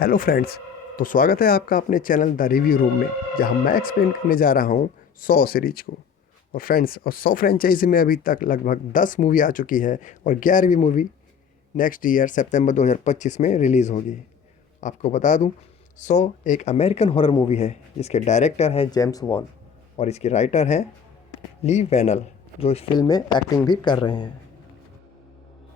Hello friends. तो स्वागत है आपका अपने चैनल द रिव्यू रूम में, जहां मैं एक्सप्लेन करने जा रहा हूं 100 सीरीज को। और फ्रेंड्स, और 100 फ्रेंचाइजी में अभी तक लगभग 10 मूवी आ चुकी है और 11वीं मूवी नेक्स्ट ईयर सितंबर 2025 में रिलीज़ होगी। आपको बता दूं, 100 एक अमेरिकन हॉरर मूवी है जिसके डायरेक्टर हैं जेम्स वॉन और इसके राइटर हैं ली वेनल, जो इस फिल्म में एक्टिंग भी कर रहे हैं।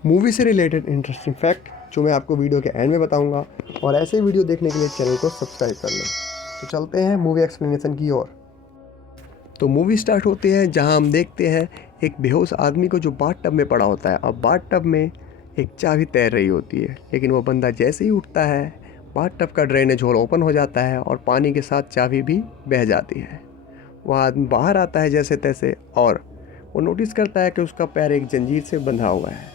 मूवी से रिलेटेड इंटरेस्टिंग फैक्ट जो मैं आपको वीडियो के एंड में बताऊंगा, और ऐसे वीडियो देखने के लिए चैनल को सब्सक्राइब कर लें। तो चलते हैं मूवी एक्सप्लेनेशन की ओर। तो मूवी स्टार्ट होती है जहां हम देखते हैं एक बेहोश आदमी को जो बाथ टब में पड़ा होता है, और बाथ टब में एक चाबी तैर रही होती है। लेकिन वो बंदा जैसे ही उठता है, बाथ टब का ड्रेनेज होल ओपन हो जाता है और पानी के साथ चाबी भी बह जाती है। वह आदमी बाहर आता है जैसे तैसे, और वो नोटिस करता है कि उसका पैर एक जंजीर से बंधा हुआ है।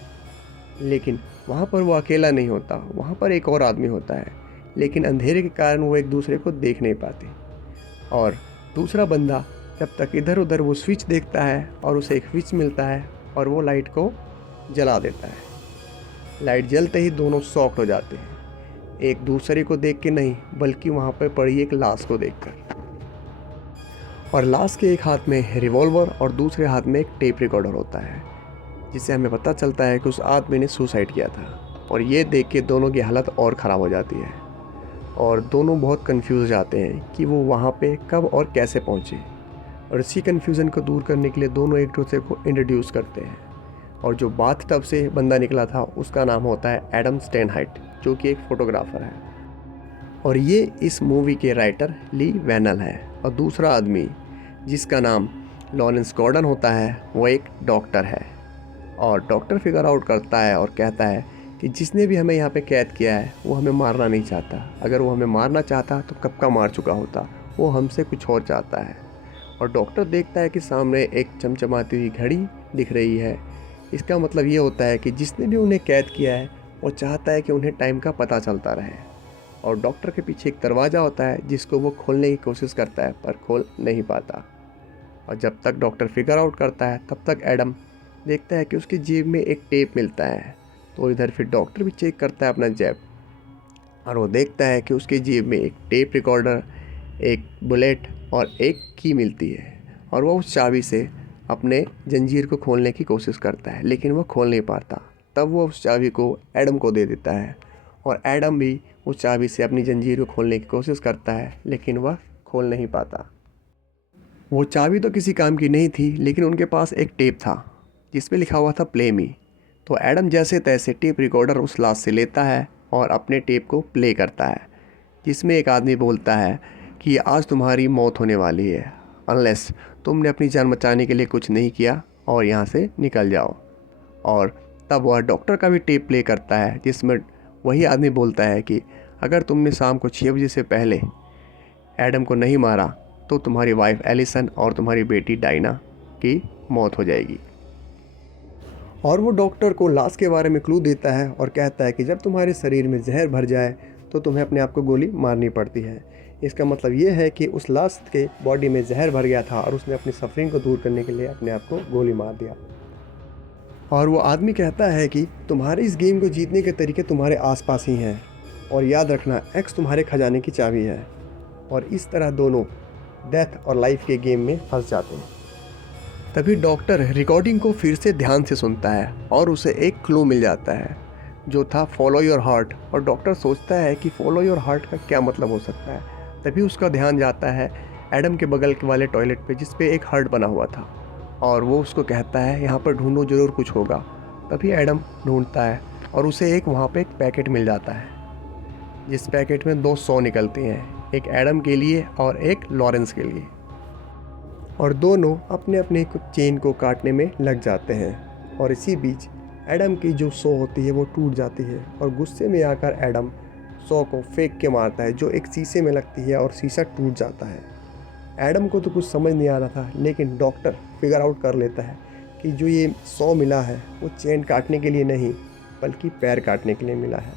लेकिन वहाँ पर वो अकेला नहीं होता, वहाँ पर एक और आदमी होता है। लेकिन अंधेरे के कारण वो एक दूसरे को देख नहीं पाते, और दूसरा बंदा जब तक इधर उधर वो स्विच देखता है और उसे एक स्विच मिलता है और वो लाइट को जला देता है। लाइट जलते ही दोनों शॉक्ड हो जाते हैं, एक दूसरे को देख के नहीं बल्कि वहाँ पर पड़ी एक लाश को देखकर। और लाश के एक हाथ में रिवॉल्वर और दूसरे हाथ में एक टेप रिकॉर्डर होता है, जिससे हमें पता चलता है कि उस आदमी ने सुसाइड किया था। और ये देख के दोनों की हालत और ख़राब हो जाती है, और दोनों बहुत कंफ्यूज हो जाते हैं कि वो वहाँ पे कब और कैसे पहुँचे। और इसी कन्फ्यूज़न को दूर करने के लिए दोनों एक दूसरे को इंट्रोड्यूस करते हैं। और जो बाथ टब से बंदा निकला था उसका नाम होता है एडम स्टेनहाइट, जो कि एक फ़ोटोग्राफ़र है। और ये इस मूवी के राइटर ली वेनल है। और दूसरा आदमी जिसका नाम लॉरेंस गॉर्डन होता है, वो एक डॉक्टर है। और डॉक्टर फिगर आउट करता है और कहता है कि जिसने भी हमें यहाँ पे कैद किया है वो हमें मारना नहीं चाहता। अगर वो हमें मारना चाहता तो कब का मार चुका होता। वो हमसे कुछ और चाहता है। और डॉक्टर देखता है कि सामने एक चमचमाती हुई घड़ी दिख रही है। इसका मतलब ये होता है कि जिसने भी उन्हें कैद किया है वो चाहता है कि उन्हें टाइम का पता चलता रहे। और डॉक्टर के पीछे एक दरवाज़ा होता है जिसको वो खोलने की कोशिश करता है पर खोल नहीं पाता। और जब तक डॉक्टर फिगर आउट करता है तब तक एडम देखता है कि उसकी जेब में एक टेप मिलता है। तो इधर फिर डॉक्टर भी चेक करता है अपना जेब, और वो देखता है कि उसकी जेब में एक टेप रिकॉर्डर, एक बुलेट और एक की मिलती है। और वो उस चाबी से अपने जंजीर को खोलने की कोशिश करता है, लेकिन वो खोल नहीं पाता। तब वो उस चाबी को एडम को दे देता है, और एडम भी उस चाबी से अपनी जंजीर को खोलने की कोशिश करता है, लेकिन वह खोल नहीं पाता। वो चाबी तो किसी काम की नहीं थी, लेकिन उनके पास एक टेप था जिस पे लिखा हुआ था प्ले मी। तो एडम जैसे तैसे टेप रिकॉर्डर उस लाश से लेता है और अपने टेप को प्ले करता है, जिसमें एक आदमी बोलता है कि आज तुम्हारी मौत होने वाली है, अनलेस तुमने अपनी जान बचाने के लिए कुछ नहीं किया और यहाँ से निकल जाओ। और तब वह डॉक्टर का भी टेप प्ले करता है, जिसमें वही आदमी बोलता है कि अगर तुमने शाम को 6 बजे से पहले एडम को नहीं मारा तो तुम्हारी वाइफ एलिसन और तुम्हारी बेटी डायना की मौत हो जाएगी। और वो डॉक्टर को लाश के बारे में क्लू देता है और कहता है कि जब तुम्हारे शरीर में जहर भर जाए तो तुम्हें अपने आप को गोली मारनी पड़ती है। इसका मतलब ये है कि उस लाश के बॉडी में जहर भर गया था और उसने अपनी सफरिंग को दूर करने के लिए अपने आप को गोली मार दिया। और वो आदमी कहता है कि तुम्हारे इस गेम को जीतने के तरीके तुम्हारे आसपास ही हैं, और याद रखना एक्स तुम्हारे खजाने की चाबी है। और इस तरह दोनों डेथ और लाइफ के गेम में फंस जाते हैं। तभी डॉक्टर रिकॉर्डिंग को फिर से ध्यान से सुनता है और उसे एक क्लू मिल जाता है, जो था फॉलो योर हार्ट। और डॉक्टर सोचता है कि फॉलो योर हार्ट का क्या मतलब हो सकता है। तभी उसका ध्यान जाता है एडम के बगल के वाले टॉयलेट पे, जिस पे एक हार्ट बना हुआ था। और वो उसको कहता है यहाँ पर ढूंढो, ज़रूर कुछ होगा। तभी एडम ढूंढता है और उसे एक वहाँ पे एक पैकेट मिल जाता है, जिस पैकेट में 2 100 निकलती हैं, एक एडम के लिए और एक लॉरेंस के लिए। और दोनों अपने अपने चेन को काटने में लग जाते हैं। और इसी बीच एडम की जो सौ होती है वो टूट जाती है, और गुस्से में आकर एडम सौ को फेंक के मारता है, जो एक शीशे में लगती है और शीशा टूट जाता है। एडम को तो कुछ समझ नहीं आ रहा था, लेकिन डॉक्टर फिगर आउट कर लेता है कि जो ये 100 मिला है वो चेन काटने के लिए नहीं बल्कि पैर काटने के लिए मिला है।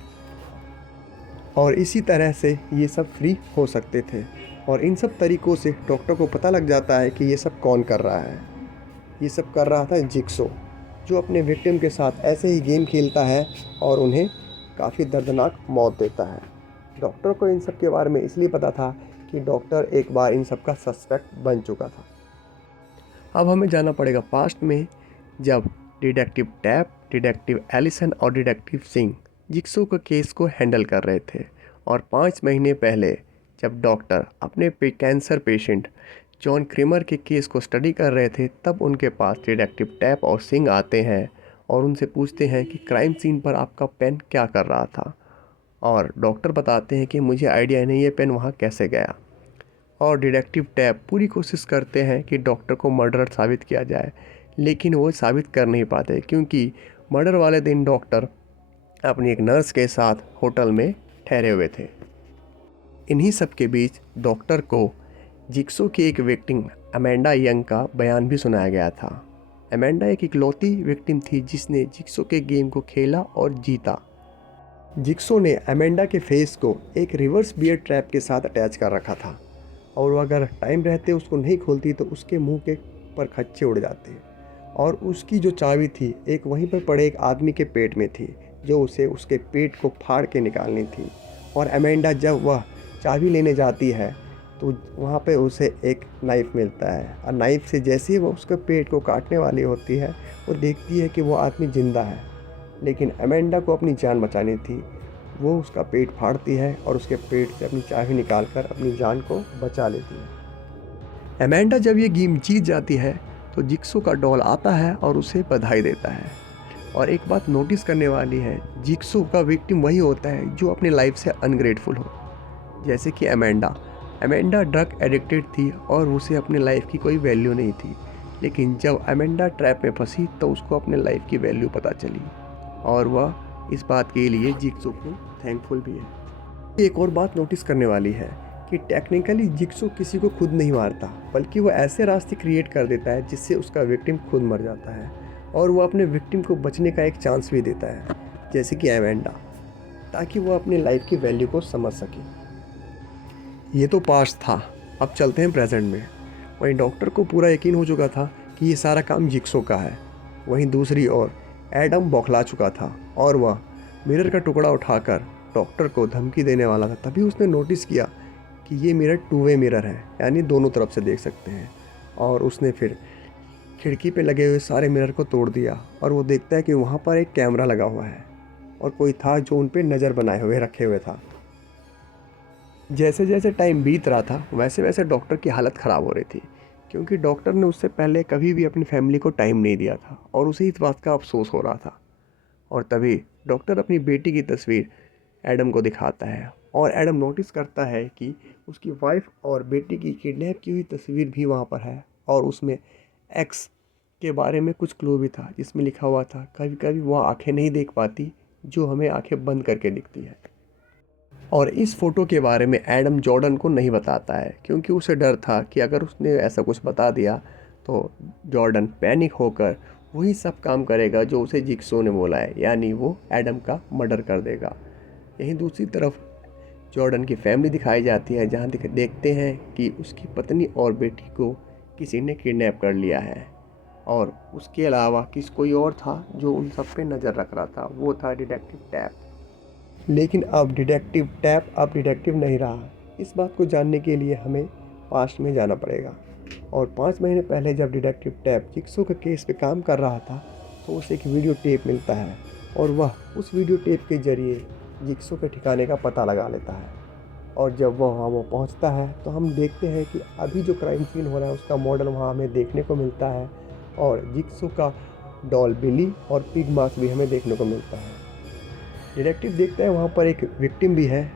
और इसी तरह से ये सब फ्री हो सकते थे। और इन सब तरीक़ों से डॉक्टर को पता लग जाता है कि ये सब कौन कर रहा है। ये सब कर रहा था जिक्सो, जो अपने विक्टिम के साथ ऐसे ही गेम खेलता है और उन्हें काफ़ी दर्दनाक मौत देता है। डॉक्टर को इन सब के बारे में इसलिए पता था कि डॉक्टर एक बार इन सब का सस्पेक्ट बन चुका था। अब हमें जाना पड़ेगा पास्ट में, जब डिटेक्टिव टैप, डिटेक्टिव एलिसन और डिटेक्टिव सिंह जिक्सो के केस को हैंडल कर रहे थे। और 5 महीने पहले जब डॉक्टर अपने कैंसर पेशेंट जॉन क्रेमर के केस को स्टडी कर रहे थे, तब उनके पास डिटेक्टिव टैप और सिंह आते हैं और उनसे पूछते हैं कि क्राइम सीन पर आपका पेन क्या कर रहा था। और डॉक्टर बताते हैं कि मुझे आइडिया नहीं, ये पेन वहाँ कैसे गया। और डिटेक्टिव टैप पूरी कोशिश करते हैं कि डॉक्टर को मर्डरर साबित किया जाए, लेकिन वो साबित कर नहीं पाते, क्योंकि मर्डर वाले दिन डॉक्टर अपनी एक नर्स के साथ होटल में ठहरे हुए थे। इन्हीं सब के बीच डॉक्टर को जिक्सो की एक विक्टिम अमेंडा यंग का बयान भी सुनाया गया था। अमेंडा एक इकलौती विक्टिम थी जिसने जिक्सो के गेम को खेला और जीता। जिक्सो ने अमेंडा के फेस को एक रिवर्स बियर ट्रैप के साथ अटैच कर रखा था, और वो अगर टाइम रहते उसको नहीं खोलती तो उसके मुंह के पर खच्चे उड़ जाते। और उसकी जो चाबी थी एक वहीं पर पड़े एक आदमी के पेट में थी, जो उसे उसके पेट को फाड़ के निकालनी थी। और अमेंडा जब वह चाबी लेने जाती है तो वहाँ पे उसे एक नाइफ़ मिलता है, और नाइफ़ से जैसे ही वो उसके पेट को काटने वाली होती है, वो देखती है कि वो आदमी ज़िंदा है। लेकिन अमेंडा को अपनी जान बचानी थी। वो उसका पेट फाड़ती है और उसके पेट से अपनी चाबी निकाल कर अपनी जान को बचा लेती है। अमेंडा जब ये गेम जीत जाती है तो जिक्सो का डॉल आता है और उसे बधाई देता है। और एक बात नोटिस करने वाली है, जिक्सो का विक्टिम वही होता है जो अपनी लाइफ से अनग्रेटफुल हो। जैसे कि अमेंडा ड्रग एडिक्टेड थी और उसे अपने लाइफ की कोई वैल्यू नहीं थी, लेकिन जब अमेंडा ट्रैप में फंसी तो उसको अपने लाइफ की वैल्यू पता चली, और वह इस बात के लिए जिक्सो को थैंकफुल भी है। एक और बात नोटिस करने वाली है कि टेक्निकली जिक्सो किसी को खुद नहीं मारता, बल्कि वो ऐसे रास्ते क्रिएट कर देता है जिससे उसका विक्टिम खुद मर जाता है, और वो अपने विक्टिम को बचने का एक चांस भी देता है, जैसे कि अमेंडा, ताकि वो अपनी लाइफ की वैल्यू को समझ सके। ये तो पास्ट था, अब चलते हैं प्रेजेंट में। वहीं डॉक्टर को पूरा यकीन हो चुका था कि ये सारा काम जिक्सो का है। वहीं दूसरी ओर एडम बौखला चुका था और वह मिरर का टुकड़ा उठाकर डॉक्टर को धमकी देने वाला था। तभी उसने नोटिस किया कि ये मिरर 2 वे मिरर है, यानी दोनों तरफ से देख सकते हैं। और उसने फिर खिड़की पे लगे हुए सारे मिरर को तोड़ दिया, और वो देखता है कि वहाँ पर एक कैमरा लगा हुआ है और कोई था जो उन पे नज़र बनाए हुए रखे हुए था। जैसे जैसे टाइम बीत रहा था वैसे वैसे डॉक्टर की हालत ख़राब हो रही थी, क्योंकि डॉक्टर ने उससे पहले कभी भी अपनी फैमिली को टाइम नहीं दिया था और उसे इस बात का अफसोस हो रहा था। और तभी डॉक्टर अपनी बेटी की तस्वीर एडम को दिखाता है, और एडम नोटिस करता है कि उसकी वाइफ और बेटी की किडनैप की हुई तस्वीर भी वहाँ पर है, और उसमें एक्स के बारे में कुछ क्लू भी था, जिसमें लिखा हुआ था कभी कभी वह आंखें नहीं देख पाती जो हमें आंखें बंद करके दिखती है। और इस फ़ोटो के बारे में एडम जॉर्डन को नहीं बताता है, क्योंकि उसे डर था कि अगर उसने ऐसा कुछ बता दिया तो जॉर्डन पैनिक होकर वही सब काम करेगा जो उसे जिक्सो ने बोला है, यानी वो एडम का मर्डर कर देगा। यहीं दूसरी तरफ जॉर्डन की फैमिली दिखाई जाती है, जहाँ देखते हैं कि उसकी पत्नी और बेटी को किसी ने किडनैप कर लिया है, और उसके अलावा कोई और था जो उन सब पे नज़र रख रहा था, वो था डिटेक्टिव टैप। लेकिन अब डिटेक्टिव टैप अब डिटेक्टिव नहीं रहा। इस बात को जानने के लिए हमें पास्ट में जाना पड़ेगा। और 5 महीने पहले जब डिटेक्टिव टैप जिक्सो के केस पे काम कर रहा था तो उसे एक वीडियो टेप मिलता है, और वह उस वीडियो टेप के ज़रिए जिक्सो के ठिकाने का पता लगा लेता है। और जब वह वहाँ पहुँचता है तो हम देखते हैं कि अभी जो क्राइम सीन हो रहा है उसका मॉडल वहाँ हमें देखने को मिलता है, और जिक्सो का डॉल बिली और पिग मास्क भी हमें देखने को मिलता है। डिटेक्टिव देखता है वहाँ पर एक विक्टिम भी है,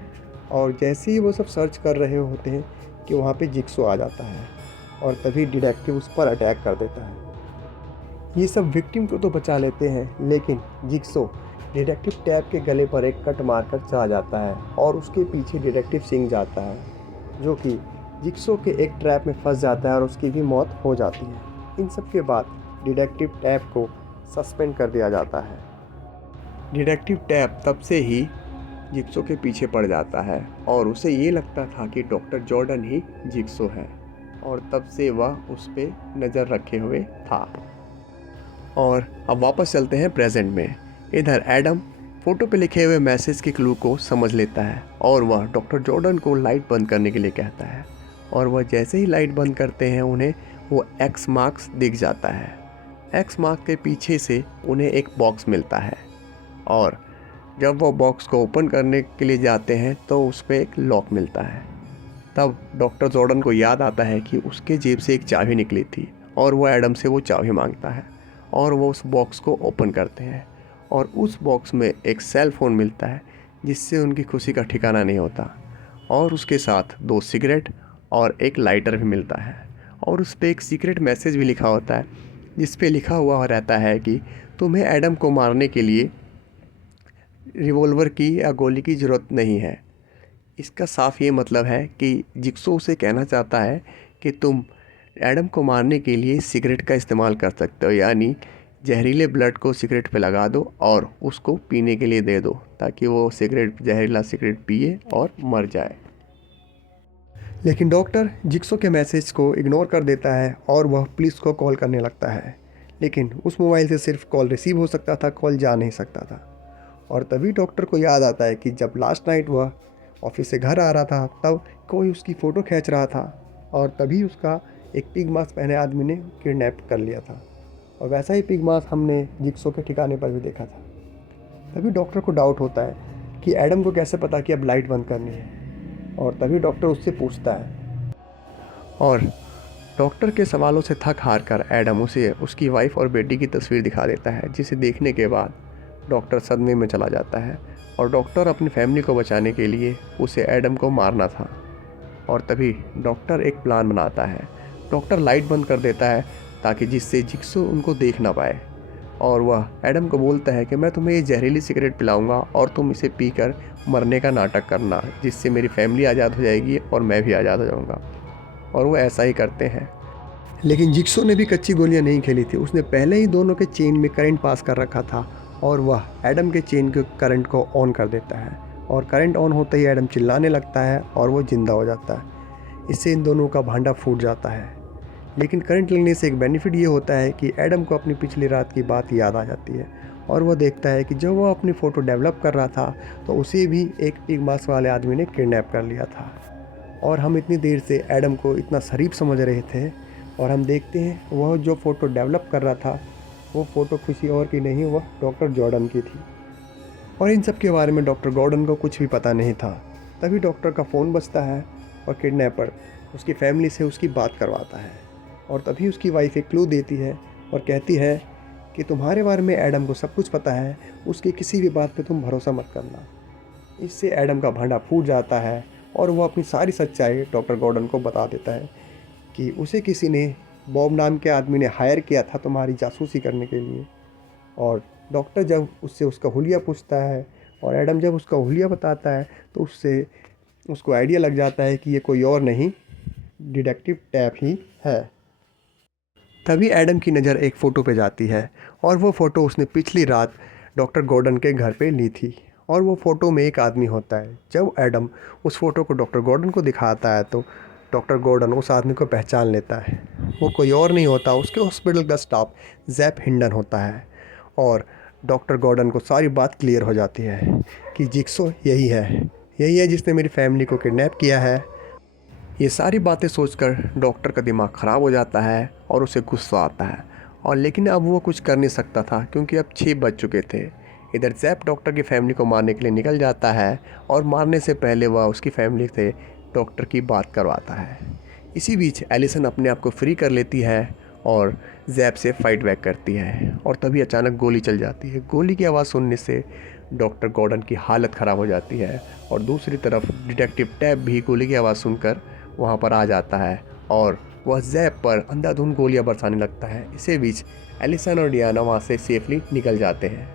और जैसे ही वो सब सर्च कर रहे होते हैं कि वहाँ पे जिक्सो आ जाता है, और तभी डिटेक्टिव उस पर अटैक कर देता है। ये सब विक्टिम को तो बचा लेते हैं, लेकिन जिक्सो डिटेक्टिव टैप के गले पर एक कट मारकर चला जाता है, और उसके पीछे डिटेक्टिव सिंह जाता है, जो कि जिक्सो के एक ट्रैप में फंस जाता है और उसकी भी मौत हो जाती है। इन सब के बाद डिटेक्टिव टैप को सस्पेंड कर दिया जाता है। डिटेक्टिव टैप तब से ही जिक्सो के पीछे पड़ जाता है, और उसे ये लगता था कि डॉक्टर जॉर्डन ही जिक्सो है, और तब से वह उस पर नज़र रखे हुए था। और अब वापस चलते हैं प्रेजेंट में। इधर एडम फ़ोटो पे लिखे हुए मैसेज के क्लू को समझ लेता है और वह डॉक्टर जॉर्डन को लाइट बंद करने के लिए कहता है। और वह जैसे ही लाइट बंद करते हैं उन्हें वो एक्स मार्क्स दिख जाता है। एक्स मार्क के पीछे से उन्हें एक बॉक्स मिलता है और जब वो बॉक्स को ओपन करने के लिए जाते हैं तो उस पर एक लॉक मिलता है। तब डॉक्टर जॉर्डन को याद आता है कि उसके जेब से एक चाबी निकली थी और वो एडम से वो चाबी मांगता है और वो उस बॉक्स को ओपन करते हैं और उस बॉक्स में एक सेल फ़ोन मिलता है जिससे उनकी खुशी का ठिकाना नहीं होता। और उसके साथ 2 सिगरेट और एक लाइटर भी मिलता है और उस पर एक सीक्रेट मैसेज भी लिखा होता है जिस पे लिखा हुआ रहता है कि तुम्हें एडम को मारने के लिए रिवॉल्वर की या गोली की ज़रूरत नहीं है। इसका साफ ये मतलब है कि जिक्सो उसे कहना चाहता है कि तुम एडम को मारने के लिए सिगरेट का इस्तेमाल कर सकते हो, यानी जहरीले ब्लड को सिगरेट पे लगा दो और उसको पीने के लिए दे दो ताकि वो जहरीला सिगरेट पिए और मर जाए। लेकिन डॉक्टर जिक्सो के मैसेज को इग्नोर कर देता है और वह पुलिस को कॉल करने लगता है, लेकिन उस मोबाइल से सिर्फ कॉल रिसीव हो सकता था, कॉल जा नहीं सकता था। और तभी डॉक्टर को याद आता है कि जब लास्ट नाइट वह ऑफिस से घर आ रहा था तब कोई उसकी फ़ोटो खींच रहा था और तभी उसका एक पिग मास्क पहने आदमी ने किडनैप कर लिया था। और वैसा ही पिग मास्क हमने जिक्सो के ठिकाने पर भी देखा था। तभी डॉक्टर को डाउट होता है कि एडम को कैसे पता कि अब लाइट बंद करनी है। और तभी डॉक्टर उससे पूछता है और डॉक्टर के सवालों से थक हार कर एडम उसे उसकी वाइफ और बेटी की तस्वीर दिखा देता है, जिसे देखने के बाद डॉक्टर सदमे में चला जाता है। और डॉक्टर अपनी फैमिली को बचाने के लिए उसे एडम को मारना था। और तभी डॉक्टर एक प्लान बनाता है। डॉक्टर लाइट बंद कर देता है ताकि जिससे जिक्सो उनको देख ना पाए और वह एडम को बोलता है कि मैं तुम्हें ये जहरीली सिगरेट पिलाऊंगा और तुम इसे पीकर मरने का नाटक करना, जिससे मेरी फैमिली आज़ाद हो जाएगी और मैं भी आज़ाद हो जाऊंगा। और वो ऐसा ही करते हैं। लेकिन जिक्सो ने भी कच्ची गोलियां नहीं खेली थी। उसने पहले ही दोनों के चेन में करंट पास कर रखा था और वह एडम के चेन के करंट को ऑन कर देता है और करंट ऑन होते ही एडम चिल्लाने लगता है और वो जिंदा हो जाता है। इससे इन दोनों का भांडा फूट जाता है। लेकिन करंट लगने से एक बेनिफिट ये होता है कि एडम को अपनी पिछली रात की बात याद आ जाती है और वह देखता है कि जब वह अपनी फ़ोटो डेवलप कर रहा था तो उसे भी एक पिग मास्क वाले आदमी ने किडनैप कर लिया था। और हम इतनी देर से एडम को इतना शरीफ समझ रहे थे और हम देखते हैं वह जो फ़ोटो डेवलप कर रहा था वो फ़ोटो किसी और की नहीं, वह डॉक्टर जॉर्डन की थी। और इन सब के बारे में डॉक्टर गॉर्डन को कुछ भी पता नहीं था। तभी डॉक्टर का फ़ोन बजता है और किडनैपर उसकी फैमिली से उसकी बात करवाता है। और तभी उसकी वाइफ एक क्लू देती है और कहती है कि तुम्हारे बारे में एडम को सब कुछ पता है, उसकी किसी भी बात पे तुम भरोसा मत करना। इससे एडम का भांडा फूट जाता है और वह अपनी सारी सच्चाई डॉक्टर गॉर्डन को बता देता है कि उसे किसी ने, बॉब नाम के आदमी ने हायर किया था तुम्हारी जासूसी करने के लिए। और डॉक्टर जब उससे उसका हुलिया पूछता है और एडम जब उसका हुलिया बताता है तो उसको आइडिया लग जाता है कि ये कोई और नहीं, डिटेक्टिव टैप ही है। तभी एडम की नज़र एक फ़ोटो पे जाती है और वो फ़ोटो उसने पिछली रात डॉक्टर गॉर्डन के घर पे ली थी और वो फ़ोटो में एक आदमी होता है। जब एडम उस फ़ोटो को डॉक्टर गॉर्डन को दिखाता है तो डॉक्टर गॉर्डन उस आदमी को पहचान लेता है। वो कोई और नहीं होता, उसके हॉस्पिटल का स्टाफ जैप हिंडन होता है। और डॉक्टर गॉर्डन को सारी बात क्लियर हो जाती है कि जिक्सो यही है जिसने मेरी फैमिली को किडनैप किया है। ये सारी बातें सोचकर डॉक्टर का दिमाग ख़राब हो जाता है और उसे गुस्सा आता है और लेकिन अब वो कुछ कर नहीं सकता था क्योंकि अब 6 बज चुके थे। इधर जैप डॉक्टर की फैमिली को मारने के लिए निकल जाता है और मारने से पहले वह उसकी फैमिली से डॉक्टर की बात करवाता है। इसी बीच एलिसन अपने आप को फ्री कर लेती है और जैप से फाइट बैक करती है और तभी अचानक गोली चल जाती है। गोली की आवाज़ सुनने से डॉक्टर गॉर्डन की हालत ख़राब हो जाती है और दूसरी तरफ डिटेक्टिव टैब भी गोली की आवाज़ सुनकर वहाँ पर आ जाता है और वह जैप पर अंधाधुंध गोलियां बरसाने लगता है। इसी बीच एलिसन और डियाना वहाँ से सेफली निकल जाते हैं।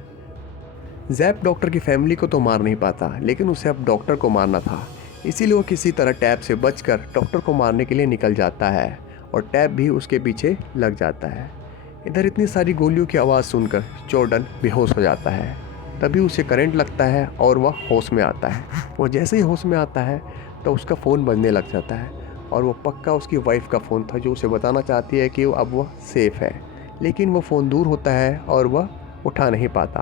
जैप डॉक्टर की फैमिली को तो मार नहीं पाता लेकिन उसे अब डॉक्टर को मारना था, इसीलिए वो किसी तरह टैब से बचकर डॉक्टर को मारने के लिए निकल जाता है और टैब भी उसके पीछे लग जाता है। इधर इतनी सारी गोलियों की आवाज़ सुनकर जॉर्डन बेहोश हो जाता है। तभी उसे करंट लगता है और वह होश में आता है। वो जैसे ही होश में आता है तो उसका फ़ोन बजने लग जाता है और वो पक्का उसकी वाइफ का फ़ोन था जो उसे बताना चाहती है कि अब वह सेफ़ है। लेकिन वो फ़ोन दूर होता है और वह उठा नहीं पाता।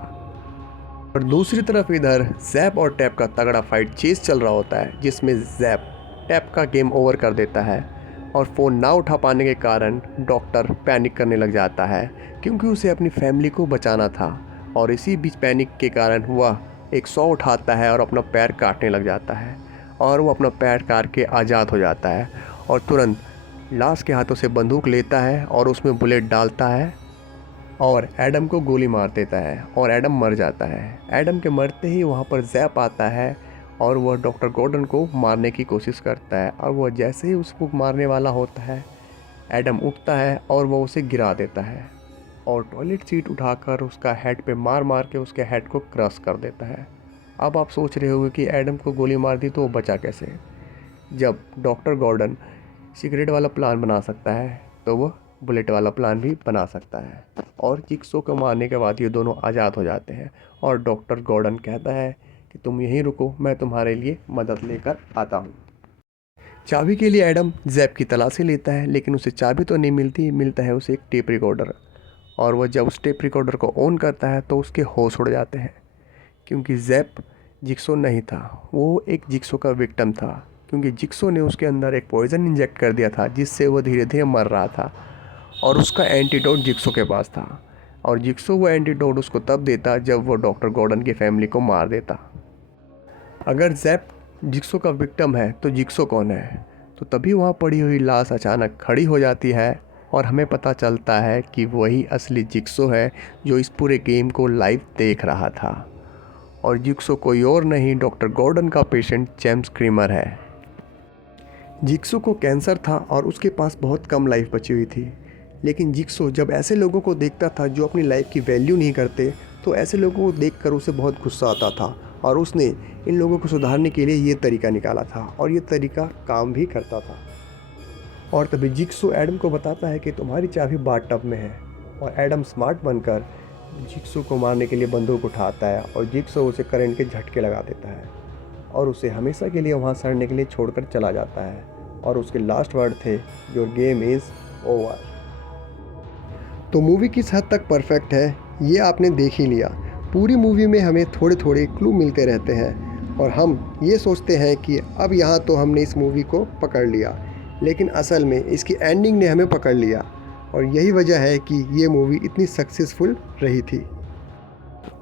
और दूसरी तरफ इधर जैप और टैप का तगड़ा फाइट चेस चल रहा होता है, जिसमें जैप टैप का गेम ओवर कर देता है और फ़ोन ना उठा पाने के कारण डॉक्टर पैनिक करने लग जाता है, क्योंकि उसे अपनी फैमिली को बचाना था। और इसी बीच पैनिक के कारण वह एक सौ उठाता है और अपना पैर काटने लग जाता है, और वो अपना पैर काट के आज़ाद हो जाता है और तुरंत लाश के हाथों से बंदूक लेता है और उसमें बुलेट डालता है और एडम को गोली मार देता है और एडम मर जाता है। एडम के मरते ही वहाँ पर जैप आता है और वह डॉक्टर गॉर्डन को मारने की कोशिश करता है, और वह जैसे ही उसको मारने वाला होता है एडम उठता है और वह उसे गिरा देता है और टॉयलेट सीट उठाकर उसका हेड पे मार मार के उसके हेड को क्रश कर देता है। अब आप सोच रहे होंगे कि एडम को गोली मार दी तो वो बचा कैसे। जब डॉक्टर गॉर्डन सिगरेट वाला प्लान बना सकता है तो वह बुलेट वाला प्लान भी बना सकता है, और जिक्सो को मारने के बाद ये दोनों आज़ाद हो जाते हैं और डॉक्टर गॉर्डन कहता है कि तुम यहीं रुको, मैं तुम्हारे लिए मदद लेकर आता हूँ। चाबी के लिए एडम जैप की तलाशी लेता है, लेकिन उसे चाबी तो नहीं मिलती, मिलता है उसे एक टेप रिकॉर्डर। और वह जब उस टेप रिकॉर्डर को ऑन करता है तो उसके होश उड़ जाते हैं, क्योंकि जैप जिक्सो नहीं था, वो एक जिक्सो का विक्टिम था, क्योंकि जिक्सो ने उसके अंदर एक पॉइज़न इंजेक्ट कर दिया था जिससे वो धीरे धीरे मर रहा था, और उसका एंटीडोट जिक्सो के पास था। और जिक्सो वो एंटीडोट उसको तब देता जब वो डॉक्टर गॉर्डन की फैमिली को मार देता। अगर जैप जिक्सो का विक्टिम है तो जिक्सो कौन है? तो तभी वहाँ पड़ी हुई लाश अचानक खड़ी हो जाती है और हमें पता चलता है कि वही असली जिक्सो है जो इस पूरे गेम को लाइव देख रहा था। और जिक्सो कोई और नहीं, डॉक्टर गॉर्डन का पेशेंट जेम्स क्रीमर है। जिक्सो को कैंसर था और उसके पास बहुत कम लाइफ बची हुई थी, लेकिन जिक्सो जब ऐसे लोगों को देखता था जो अपनी लाइफ की वैल्यू नहीं करते, तो ऐसे लोगों को देखकर उसे बहुत गुस्सा आता था, और उसने इन लोगों को सुधारने के लिए ये तरीका निकाला था, और ये तरीका काम भी करता था। और तभी जिक्सो एडम को बताता है कि तुम्हारी चाबी बाथटब में है, और एडम स्मार्ट बनकर जिक्सो को मारने के लिए बंदूक उठाता है और जिक्सो उसे करंट के झटके लगा देता है और उसे हमेशा के लिए वहाँ सड़ने के लिए छोड़कर चला जाता है, और उसके लास्ट वर्ड थे, योर गेम इज़ ओवर। तो मूवी किस हद तक परफेक्ट है ये आपने देख ही लिया। पूरी मूवी में हमें थोड़े थोड़े क्लू मिलते रहते हैं और हम ये सोचते हैं कि अब यहाँ तो हमने इस मूवी को पकड़ लिया, लेकिन असल में इसकी एंडिंग ने हमें पकड़ लिया, और यही वजह है कि ये मूवी इतनी सक्सेसफुल रही थी।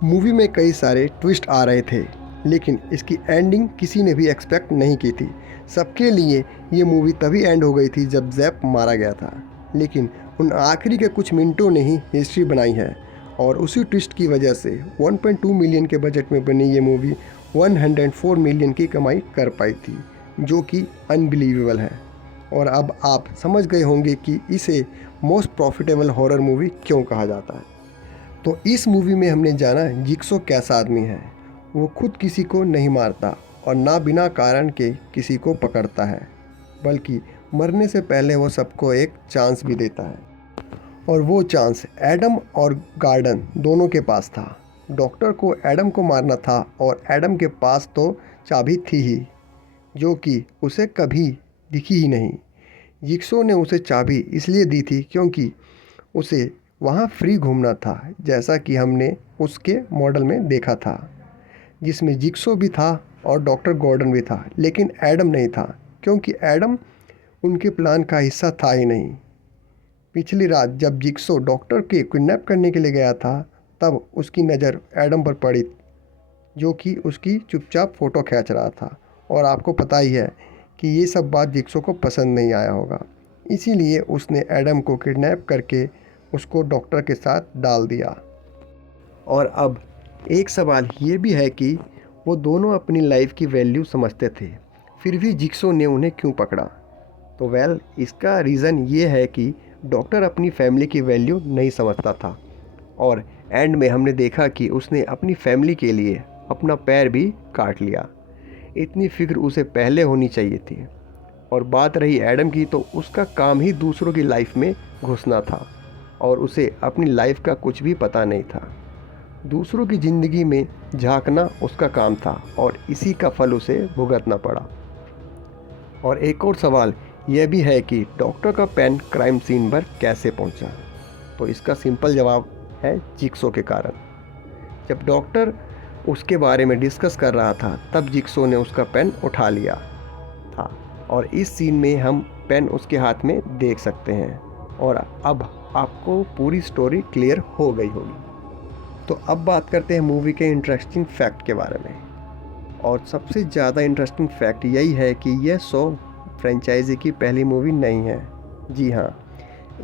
मूवी में कई सारे ट्विस्ट आ रहे थे, लेकिन इसकी एंडिंग किसी ने भी एक्सपेक्ट नहीं की थी। सबके लिए ये मूवी तभी एंड हो गई थी जब जैप मारा गया था, लेकिन उन आखिरी के कुछ मिनटों ने ही हिस्ट्री बनाई है, और उसी ट्विस्ट की वजह से 1.2 मिलियन के बजट में बनी ये मूवी 104 मिलियन की कमाई कर पाई थी, जो कि अनबिलीवेबल है। और अब आप समझ गए होंगे कि इसे मोस्ट प्रॉफिटेबल हॉरर मूवी क्यों कहा जाता है। तो इस मूवी में हमने जाना जिक्सो कैसा आदमी है। वो खुद किसी को नहीं मारता और ना बिना कारण के किसी को पकड़ता है, बल्कि मरने से पहले वो सबको एक चांस भी देता है, और वो चांस एडम और गार्डन दोनों के पास था। डॉक्टर को एडम को मारना था और एडम के पास तो चाबी थी ही, जो कि उसे कभी दिखी ही नहीं। जिक्सो ने उसे चाबी इसलिए दी थी क्योंकि उसे वहाँ फ्री घूमना था, जैसा कि हमने उसके मॉडल में देखा था, जिसमें जिक्सो भी था और डॉक्टर गॉर्डन भी था, लेकिन एडम नहीं था, क्योंकि एडम उनके प्लान का हिस्सा था ही नहीं। पिछली रात जब जिक्सो डॉक्टर के किडनैप करने के लिए गया था, तब उसकी नज़र एडम पर पड़ी, जो कि उसकी चुपचाप फ़ोटो खींच रहा था, और आपको पता ही है कि ये सब बात जिक्सो को पसंद नहीं आया होगा, इसीलिए उसने एडम को किडनैप करके उसको डॉक्टर के साथ डाल दिया। और अब एक सवाल ये भी है कि वो दोनों अपनी लाइफ की वैल्यू समझते थे, फिर भी जिक्सो ने उन्हें क्यों पकड़ा? तो इसका रीज़न ये है कि डॉक्टर अपनी फैमिली की वैल्यू नहीं समझता था, और एंड में हमने देखा कि उसने अपनी फैमिली के लिए अपना पैर भी काट लिया। इतनी फिक्र उसे पहले होनी चाहिए थी। और बात रही एडम की, तो उसका काम ही दूसरों की लाइफ में घुसना था, और उसे अपनी लाइफ का कुछ भी पता नहीं था। दूसरों की ज़िंदगी में झांकना उसका काम था, और इसी का फल उसे भुगतना पड़ा। और एक और सवाल यह भी है कि डॉक्टर का पेन क्राइम सीन पर कैसे पहुंचा? तो इसका सिंपल जवाब है जिक्सो के कारण। जब डॉक्टर उसके बारे में डिस्कस कर रहा था, तब जिक्सो ने उसका पेन उठा लिया था और इस सीन में हम पेन उसके हाथ में देख सकते हैं और अब आपको पूरी स्टोरी क्लियर हो गई होगी। तो अब बात करते हैं मूवी के इंटरेस्टिंग फैक्ट के बारे में। और सबसे ज़्यादा इंटरेस्टिंग फैक्ट यही है कि यह सॉ फ्रेंचाइजी की पहली मूवी नहीं है। जी हाँ,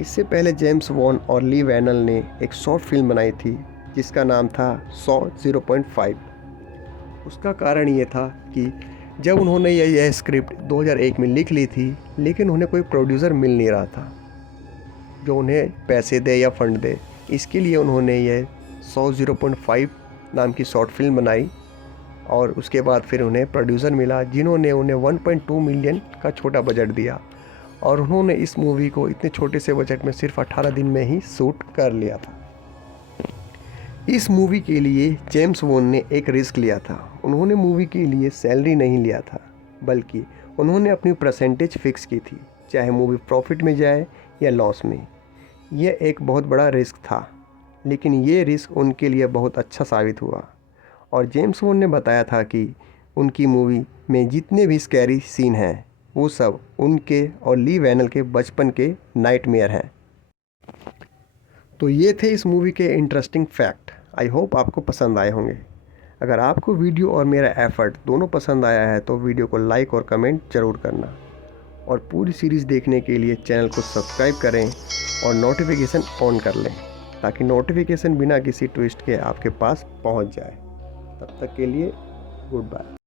इससे पहले जेम्स वॉन और ली वैनल ने एक शॉर्ट फिल्म बनाई थी जिसका नाम था सॉ 0.5। उसका कारण ये था कि जब उन्होंने यह स्क्रिप्ट 2001 में लिख ली थी, लेकिन उन्हें कोई प्रोड्यूसर मिल नहीं रहा था जो उन्हें पैसे दे या फंड दे। इसके लिए उन्होंने यह सॉ 0.5 नाम की शॉर्ट फिल्म बनाई और उसके बाद फिर उन्हें प्रोड्यूसर मिला जिन्होंने उन्हें 1.2 मिलियन का छोटा बजट दिया और उन्होंने इस मूवी को इतने छोटे से बजट में सिर्फ 18 दिन में ही शूट कर लिया था। इस मूवी के लिए जेम्स वॉन ने एक रिस्क लिया था। उन्होंने मूवी के लिए सैलरी नहीं लिया था, बल्कि उन्होंने अपनी परसेंटेज फिक्स की थी, चाहे मूवी प्रॉफिट में जाए या लॉस में। यह एक बहुत बड़ा रिस्क था, लेकिन ये रिस्क उनके लिए बहुत अच्छा साबित हुआ। और जेम्स वॉन ने बताया था कि उनकी मूवी में जितने भी स्कैरी सीन हैं वो सब उनके और ली वैनल के बचपन के नाइटमेयर हैं। तो ये थे इस मूवी के इंटरेस्टिंग फैक्ट। आई होप आपको पसंद आए होंगे। अगर आपको वीडियो और मेरा एफर्ट दोनों पसंद आया है तो वीडियो को लाइक और कमेंट ज़रूर करना और पूरी सीरीज़ देखने के लिए चैनल को सब्सक्राइब करें और नोटिफिकेशन ऑन कर लें ताकि नोटिफिकेशन बिना किसी ट्विस्ट के आपके पास पहुंच जाए। तब तक के लिए गुड बाय।